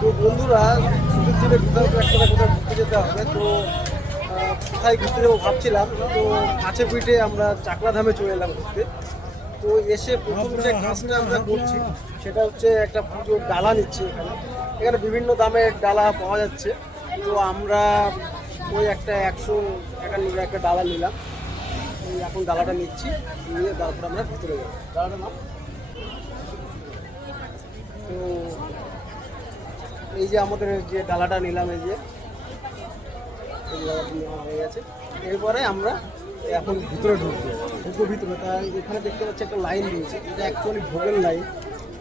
তো বন্ধুরা, ছুটির দিনে কোথাও একটা কোথাও ঘুরতে যেতে হবে, তো কোথায় ঘুরতে যাব ভাবছিলাম, তো কাছে পিঠে আমরা চাকলা ধামে চলে এলাম ঘুরতে। তো এসে প্রথম যে কাজটা আমরা করছি, সেটা হচ্ছে একটা পুজোর ডালা নিচ্ছি এখানে। এখানে বিভিন্ন দামের ডালা পাওয়া যাচ্ছে। তো আমরা ওই একটা একশো টাকা নিয়ে একটা ডালা নিলাম। এখন ডালাটা নিচ্ছি, নিয়ে তারপর আমরা ভিতরে যাব। ডালাটা নাম তো এই যে আমাদের যে ডালাটা নিলাম, এই যে হয়ে গেছে। এরপরে আমরা এখন ভিতরে ঢুকবো ঢুকবো ভিতরে। তাই এখানে দেখতে পাচ্ছি একটা লাইন রয়েছে, এটা অ্যাকচুয়ালি ভোগের লাইন।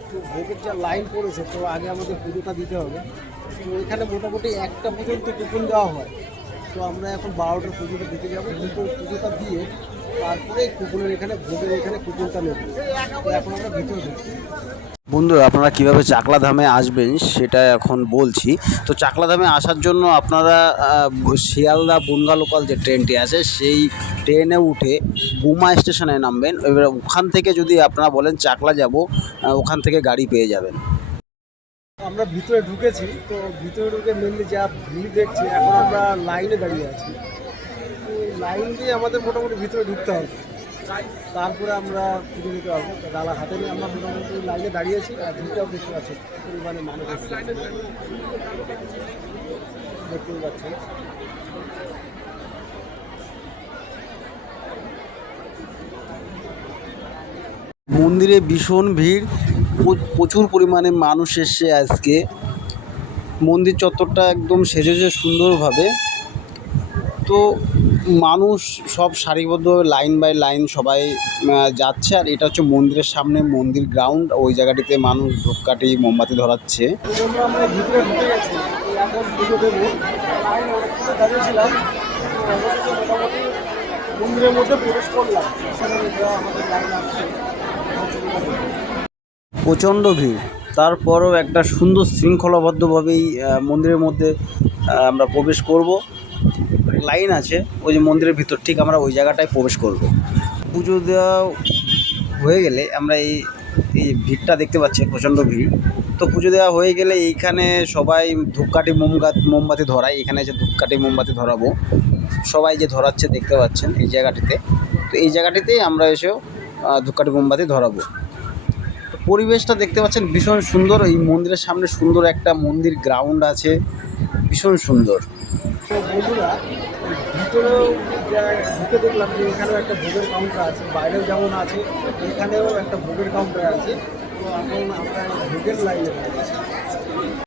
তো ভোগের যা লাইন পড়েছে, তো আগে আমাদের পুজোটা দিতে হবে। তো এখানে মোটামুটি একটা পর্যন্ত কুপন দেওয়া হয়। তো আমরা এখন বারোটার পুজোটা দিতে যাব। কিন্তু পুজোটা দিয়ে তারপরে কুপনের এখানে ভোগের এখানে কুপনটা নেব। তো এখন আমরা ভিতরে ঢুকছি বন্ধুরা, আপনারা কীভাবে চাকলা ধামে আসবেন সেটা এখন বলছি। তো চাকলা ধামে আসার জন্য আপনারা শিয়ালদা বনগা লোকাল যে ট্রেনটি আছে, সেই ট্রেনে উঠে বুমা স্টেশনে নামবেন। এবার ওখান থেকে যদি আপনারা বলেন চাকলা যাব ওখান থেকে গাড়ি পেয়ে যাবেন। আমরা ভিতরে ঢুকেছি, তো ভিতরে ঢুকে মেনলি যা ভিড় দেখছি, এখন আমরা লাইনে দাঁড়িয়ে আছি। লাইন দিয়ে আমাদের মোটামুটি ভিতরে ঢুকতে হবে। তারপরে আমরা পুজো দিতে পারব। ডালা হাতে নিয়ে আমরা মোটামুটি লাইনে দাঁড়িয়েছি, আর ভিড়টাও দেখতে পাচ্ছি। পরিমাণে মানুষ। দেখতেই পাচ্ছেন। মন্দিরে ভীষণ ভিড়। প্র- প্রচুর পরিমাণে মানুষ এসছে আজকে। মন্দির চত্বরটা একদম সেজেছে সুন্দরভাবে। তো মানুষ সব সারিবদ্ধভাবে লাইন বাই লাইন সবাই যাচ্ছে। আর এটা হচ্ছে মন্দিরের সামনে মন্দির গ্রাউন্ড ওই জায়গাটিতে মানুষ ধূপকাঠি, মোমবাতি ধরাচ্ছে। প্রচণ্ড ভিড়। তারপরও একটা সুন্দর শৃঙ্খলাবদ্ধভাবেই মন্দিরের মধ্যে আমরা প্রবেশ করব। লাইন আছে, ওই যে মন্দিরের ভিতর, ঠিক আমরা ওই জায়গাটায় প্রবেশ করব। পুজো দেওয়া হয়ে গেলে আমরা এই এই ভিড়টা দেখতে পাচ্ছি, প্রচণ্ড ভিড়। তো পুজো দেওয়া হয়ে গেলে এইখানে সবাই ধূপকাঠি, মোমগা, মোমবাতি ধরায়, এখানে যে ধূপকাঠি, মোমবাতি ধরাবো। সবাই যে ধরাচ্ছে, দেখতে পাচ্ছেন এই জায়গাটিতে। তো এই জায়গাটিতেই আমরা এসেও ধূপকাঠি, মোমবাতি ধরাবো। পরিবেশটা দেখতে পাচ্ছেন ভীষণ সুন্দর। এই মন্দিরের সামনে সুন্দর একটা মন্দির গ্রাউন্ড আছে। ভীষণ সুন্দর। বন্ধুরা, ভিতরেও দেখলাম এখানেও একটা কাউন্টার আছে, বাইরেও যেমন আছে, এখানেও একটা কাউন্টার আছে।